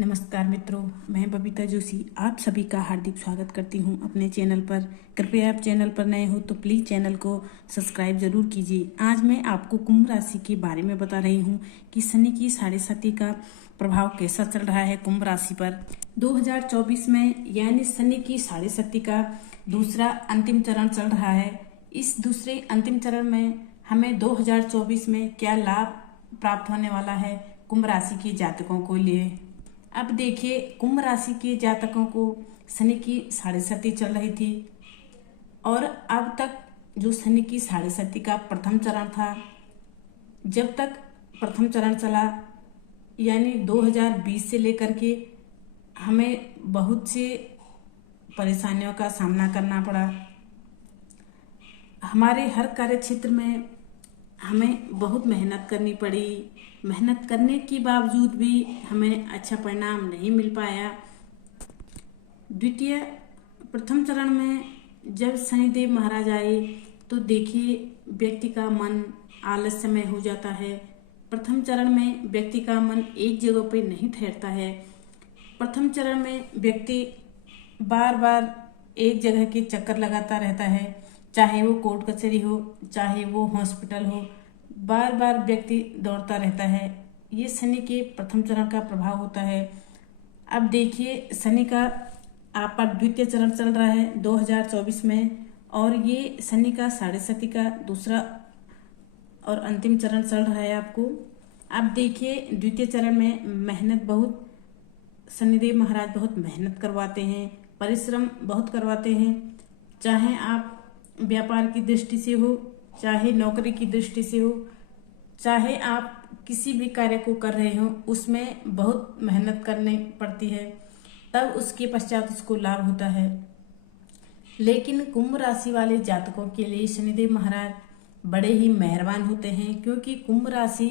नमस्कार मित्रों, मैं बबीता जोशी आप सभी का हार्दिक स्वागत करती हूं अपने चैनल पर। कृपया आप चैनल पर नए हो तो प्लीज़ चैनल को सब्सक्राइब जरूर कीजिए। आज मैं आपको कुंभ राशि के बारे में बता रही हूं कि शनि की साढ़े साती का प्रभाव कैसा चल रहा है कुंभ राशि पर 2024 में, यानी शनि की साढ़े साती का दूसरा अंतिम चरण चल रहा है। इस दूसरे अंतिम चरण में हमें 2024 में क्या लाभ प्राप्त होने वाला है कुंभ राशि के जातकों को लिए। अब देखिए, कुंभ राशि के जातकों को शनि की साढ़े साती चल रही थी और अब तक जो शनि की साढ़े साती का प्रथम चरण था, जब तक प्रथम चरण चला यानी 2020 से लेकर के हमें बहुत से परेशानियों का सामना करना पड़ा। हमारे हर कार्य क्षेत्र में हमें बहुत मेहनत करनी पड़ी। मेहनत करने के बावजूद भी हमें अच्छा परिणाम नहीं मिल पाया। प्रथम चरण में जब शनिदेव महाराज आए तो देखिए, व्यक्ति का मन आलस्य में हो जाता है। प्रथम चरण में व्यक्ति का मन एक जगह पर नहीं ठहरता है। प्रथम चरण में व्यक्ति बार बार एक जगह के चक्कर लगाता रहता है, चाहे वो कोर्ट कचहरी हो, चाहे वो हॉस्पिटल हो, बार बार व्यक्ति दौड़ता रहता है। ये शनि के प्रथम चरण का प्रभाव होता है। अब देखिए, शनि का आप पर द्वितीय चरण चल रहा है 2024 में और ये शनि का साढ़े साती का दूसरा और अंतिम चरण चल रहा है आपको। अब देखिए, द्वितीय चरण में मेहनत बहुत, शनिदेव महाराज बहुत मेहनत करवाते हैं, परिश्रम बहुत करवाते हैं। चाहे आप व्यापार की दृष्टि से हो, चाहे नौकरी की दृष्टि से हो, चाहे आप किसी भी कार्य को कर रहे हो, उसमें बहुत मेहनत करनी पड़ती है, तब उसके पश्चात उसको लाभ होता है। लेकिन कुंभ राशि वाले जातकों के लिए शनिदेव महाराज बड़े ही मेहरबान होते हैं, क्योंकि कुंभ राशि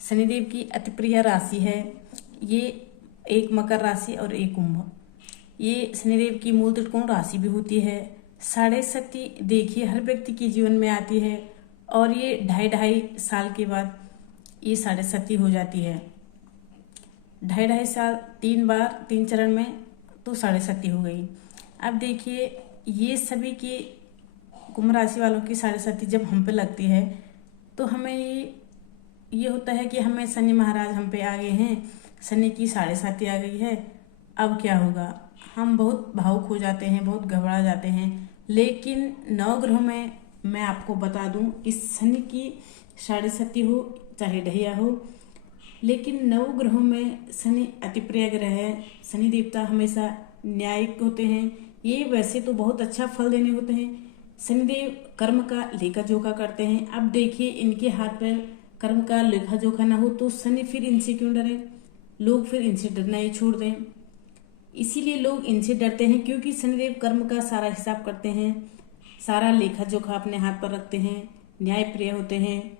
शनिदेव की अति प्रिय राशि है। ये एक मकर राशि और एक कुंभ, ये शनिदेव की मूल त्रिकोण राशि भी होती है। साढ़े साती देखिए हर व्यक्ति के जीवन में आती है और ये ढाई साल के बाद ये साढ़े साती हो जाती है। ढाई साल, 3 बार 3 चरण में तो साढ़े साती हो गई। अब देखिए, ये सभी की कुंभ राशि वालों की साढ़े साती जब हम पे लगती है तो हमें ये होता है कि हमें शनि महाराज हम पे आ गए हैं, शनि की साढ़े साती आ गई है, अब क्या होगा। हम बहुत भावुक हो जाते हैं, बहुत घबरा जाते हैं। लेकिन नवग्रहों में मैं आपको बता दूं कि शनि की साढ़े साती हो चाहे ढैया हो, लेकिन नवग्रहों में शनि अति प्रिय ग्रह है। शनि देवता हमेशा न्यायिक होते हैं। ये वैसे तो बहुत अच्छा फल देने होते हैं। शनिदेव कर्म का लेखा जोखा करते हैं। अब देखिए, इनके हाथ पर कर्म का लेखा जोखा ना हो तो शनि फिर इनसे क्यों डरे, लोग फिर इनसे डरना ही छोड़ दें। इसीलिए लोग इनसे डरते हैं, क्योंकि शनिदेव कर्म का सारा हिसाब करते हैं, सारा लेखा जोखा अपने हाथ पर रखते हैं, न्याय प्रिय होते हैं।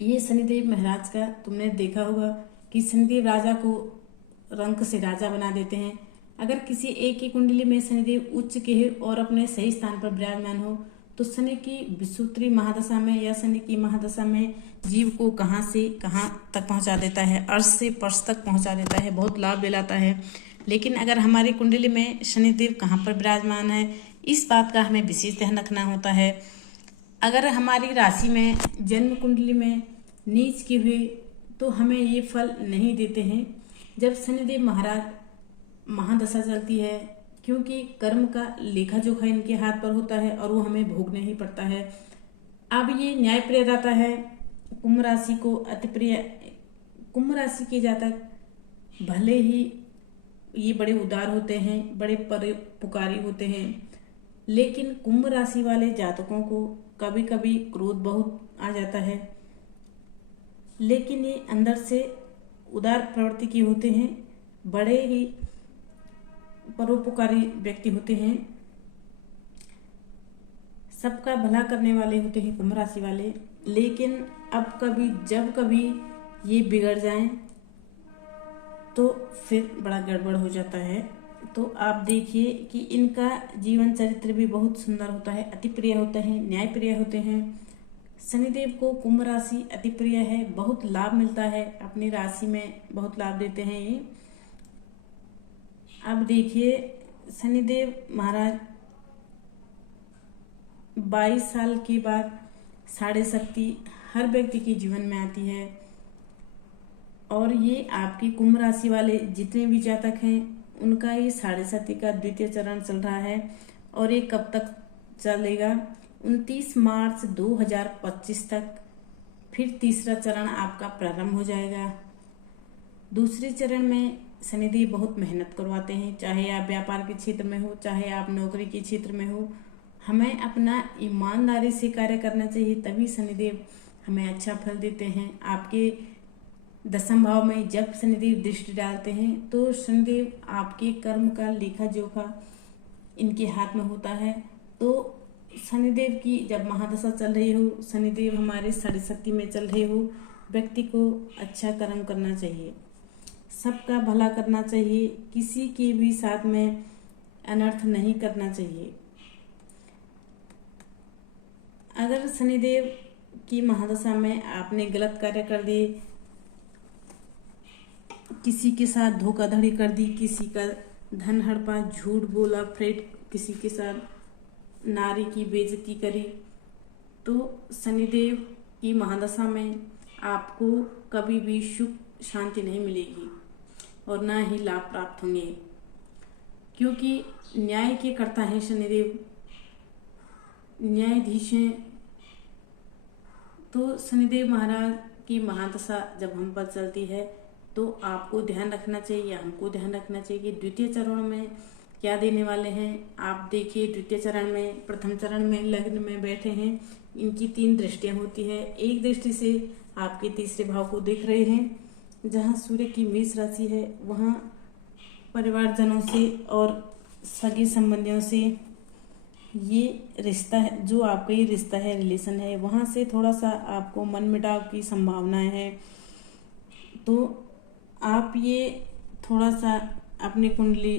ये शनिदेव महाराज का तुमने देखा होगा कि शनिदेव राजा को रंक से राजा बना देते हैं। अगर किसी एक की कुंडली में शनिदेव उच्च के है और अपने सही स्थान पर विराजमान हो तो शनि की विषुवक्री महादशा में या शनि की महादशा में जीव को कहां से कहां तक पहुंचा देता है, अर्श से पर्श तक पहुंचा देता है, बहुत लाभ दिलाता है। लेकिन अगर हमारी कुंडली में शनिदेव कहां पर विराजमान है, इस बात का हमें विशेष ध्यान रखना होता है। अगर हमारी राशि में जन्म कुंडली में नीच की हुई तो हमें ये फल नहीं देते हैं जब शनिदेव महाराज महादशा चलती है, क्योंकि कर्म का लेखा जोखा इनके हाथ पर होता है और वो हमें भोगना ही पड़ता है। अब ये न्याय प्रिय रहता है कुंभ राशि को अति प्रिय। कुंभ राशि के जातक भले ही ये बड़े उदार होते हैं, बड़े परोपकारी होते हैं, लेकिन कुंभ राशि वाले जातकों को कभी कभी क्रोध बहुत आ जाता है। लेकिन ये अंदर से उदार प्रवृत्ति के होते हैं, बड़े ही परोपकारी व्यक्ति होते हैं, सबका भला करने वाले होते हैं कुंभ राशि वाले। लेकिन अब कभी जब कभी ये बिगड़ जाएं तो फिर बड़ा गड़बड़ हो जाता है। तो आप देखिए कि इनका जीवन चरित्र भी बहुत सुंदर होता है, अति प्रिय होता है, न्याय प्रिय होते हैं। शनिदेव को कुंभ राशि अति प्रिय है, बहुत लाभ मिलता है, अपनी राशि में बहुत लाभ देते हैं ये। अब देखिए, शनिदेव महाराज 22 साल के बाद साढ़े शक्ति हर व्यक्ति के जीवन में आती है, और ये आपकी कुंभ राशि वाले जितने भी जातक हैं उनका ये साढ़े शक्ति का द्वितीय चरण चल रहा है, और ये कब तक चलेगा? 29 मार्च 2025 तक। फिर तीसरा चरण आपका प्रारंभ हो जाएगा। दूसरे चरण में शनिदेव बहुत मेहनत करवाते हैं, चाहे आप व्यापार के क्षेत्र में हो, चाहे आप नौकरी के क्षेत्र में हो। हमें अपना ईमानदारी से कार्य करना चाहिए, तभी शनिदेव हमें अच्छा फल देते हैं। आपके दशम भाव में जब शनिदेव दृष्टि डालते हैं तो शनिदेव आपके कर्म का लेखा जोखा इनके हाथ में होता है। तो शनिदेव की जब महादशा चल रही हो, शनिदेव हमारे साढ़े शक्ति में चल रहे हो, व्यक्ति को अच्छा कर्म करना चाहिए, सबका भला करना चाहिए, किसी के भी साथ में अनर्थ नहीं करना चाहिए। अगर शनिदेव की महादशा में आपने गलत कार्य कर दिए, किसी के साथ धोखाधड़ी कर दी, किसी का धन हड़पा, झूठ बोला, फ्रेड, किसी के साथ नारी की बेइज्जती करी, तो शनिदेव की महादशा में आपको कभी भी सुख शांति नहीं मिलेगी और ना ही लाभ प्राप्त होंगे, क्योंकि न्याय के कर्ता है शनिदेव, न्यायाधीश हैं। तो शनिदेव महाराज की महादशा जब हम पर चलती है तो आपको ध्यान रखना चाहिए, हमको ध्यान रखना चाहिए कि द्वितीय चरण में क्या देने वाले हैं। आप देखिए, द्वितीय चरण में, प्रथम चरण में लग्न में बैठे हैं, इनकी 3 दृष्टियां होती है। एक दृष्टि से आपके तीसरे भाव को देख रहे हैं, जहां सूर्य की मेष राशि है, वहां परिवारजनों से और सगे संबंधियों से ये रिश्ता है, जो आपका ये रिश्ता है, रिलेशन है, वहां से थोड़ा सा आपको मनमुटाव की संभावनाएं है। तो आप ये थोड़ा सा अपनी कुंडली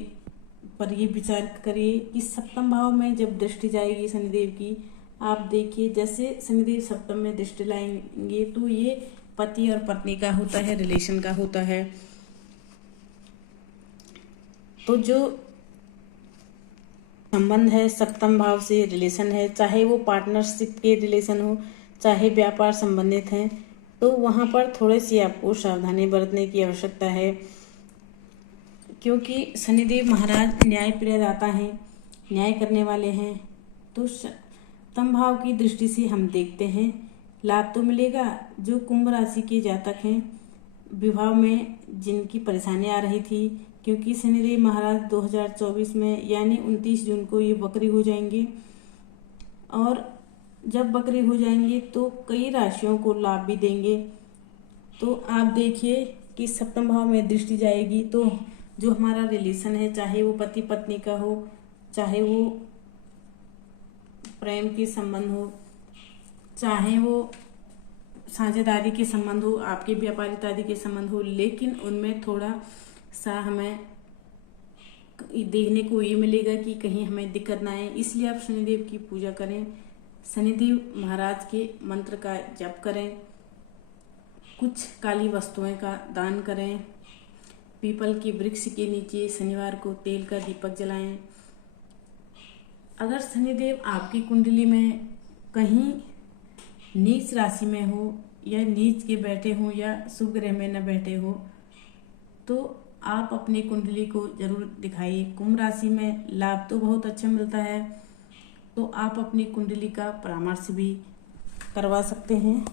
पर ये विचार करिए कि सप्तम भाव में जब दृष्टि जाएगी शनिदेव की, आप देखिए जैसे शनिदेव सप्तम में दृष्टि लाएंगे तो ये पति और पत्नी का होता है, रिलेशन का होता है। तो जो संबंध है सप्तम भाव से, रिलेशन है, चाहे वो पार्टनरशिप के रिलेशन हो, चाहे व्यापार संबंधित हैं, तो वहाँ पर थोड़ी सी आपको सावधानी बरतने की आवश्यकता है, क्योंकि शनिदेव महाराज न्याय प्रियदाता हैं, न्याय करने वाले हैं। तो सप्तम भाव की दृष्टि से हम देखते हैं लाभ तो मिलेगा। जो कुंभ राशि के जातक हैं, विवाह में जिनकी परेशानी आ रही थी, क्योंकि शनिदेव महाराज 2024 में यानी 29 जून को ये वक्री हो जाएंगे, और जब वक्री हो जाएंगे तो कई राशियों को लाभ भी देंगे। तो आप देखिए कि सप्तम भाव में दृष्टि जाएगी तो जो हमारा रिलेशन है, चाहे वो पति पत्नी का हो, चाहे वो प्रेम के संबंध हो, चाहे वो साझेदारी के संबंध हो, आपके व्यापारिक आदि के संबंध हो, लेकिन उनमें थोड़ा सा हमें देखने को ये मिलेगा कि कहीं हमें दिक्कत ना आए। इसलिए आप शनिदेव की पूजा करें, शनिदेव महाराज के मंत्र का जप करें, कुछ काली वस्तुएं का दान करें, पीपल के वृक्ष के नीचे शनिवार को तेल का दीपक जलाएं। अगर शनिदेव आपकी कुंडली में कहीं नीच राशि में हो, या नीच के बैठे हो, या शुभ ग्रह में न बैठे हो, तो आप अपनी कुंडली को जरूर दिखाइए। कुंभ राशि में लाभ तो बहुत अच्छा मिलता है, तो आप अपनी कुंडली का परामर्श भी करवा सकते हैं।